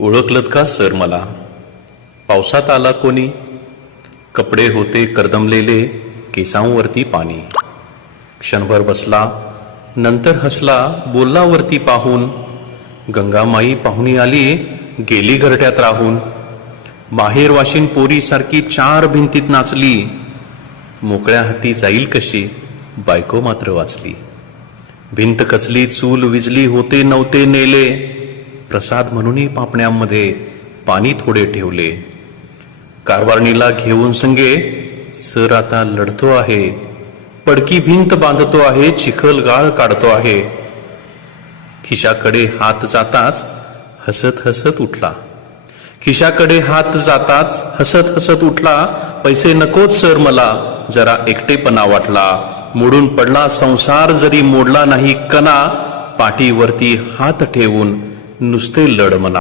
ओळखलत का सर मला? पावसात आला कोणी, कपडे होते करदमलेले, केसांवरती पाणी. क्षणभर बसला, नंतर हसला, बोलला वरती पाहून, गंगामाई पाहुणी आली, गेली घरट्यात राहून. बाहेर वाशिन पोरी सारखी चार भिंतीत नाचली, मोकळ्या हाती जाईल कशी, बायको मात्र वाचली. भिंत खचली, चूल विजली, होते नव्हते नेले, प्रसाद म्हणूनही पापण्यांमध्ये पाणी थोडे ठेवले. कारभारणीला घेऊन संगे, सर आता लढतो आहे, पडकी भिंत बांधतो आहे, चिखल गाळ काढतो आहे. खिशाकडे हात जाताच हसत हसत उठला. खिशाकडे हात जाताच हसत हसत उठला. पैसे नकोत सर मला, जरा एकटेपणा वाटला. मोडून पडला संसार, जरी मोडला नाही कणा, पाठीवरती हात ठेवून नुसते लढ म्हणा.